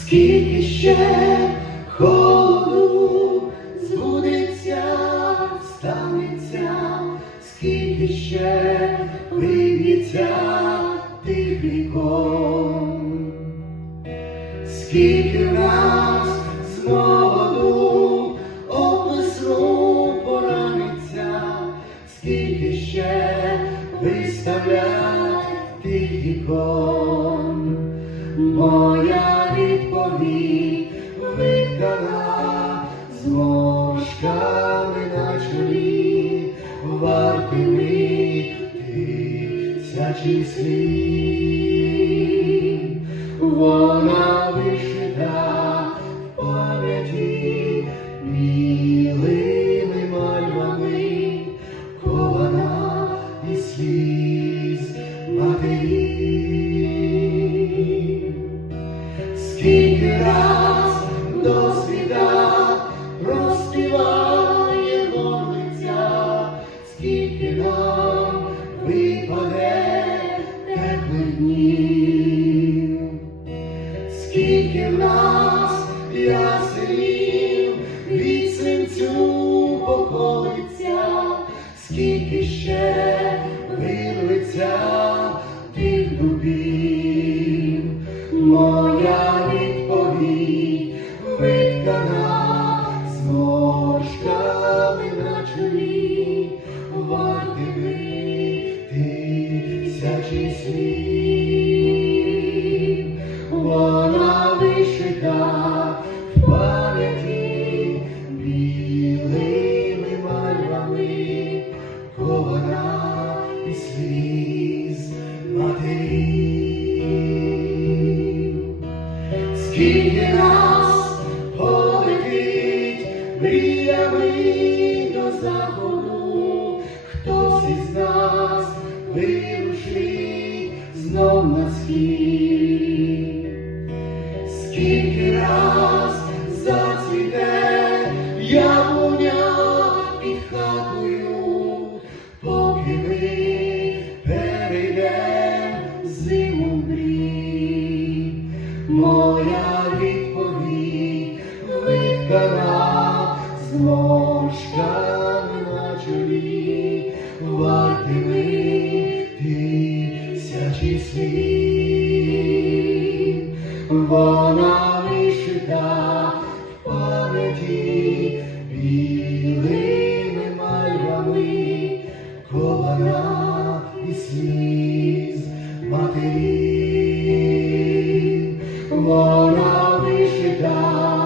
скільки ще холоду збудеться, станеться, скільки ще виб'ється тих вікон, скільки нас з молоду опису пораниться, скільки ще виставлять тих ікон, моя відповідь викана з мошками на чолі, вартими тисячі слів. Світа розпіває вулиця, скільки нам випаде теплих скільки в нас ясенів від свинцю поколиться, скільки ще вирветься слів. Вона вишита в пам'яті білими мальвами, кована і сліз матерів. Скільки нас полетить мріями до заходу, хтось із нас знов на схід. Скільки раз зацвіте яблуня під хатою, поки ми перейдем зиму в. Моя відповідь викана з мошками на чолі, вартими тисячі син, вона вишита в пам'яті білими мальвами, колона і сліз матері, вона вишита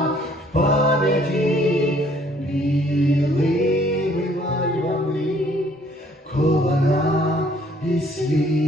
в пам'яті білими мальвами, колона і сліз.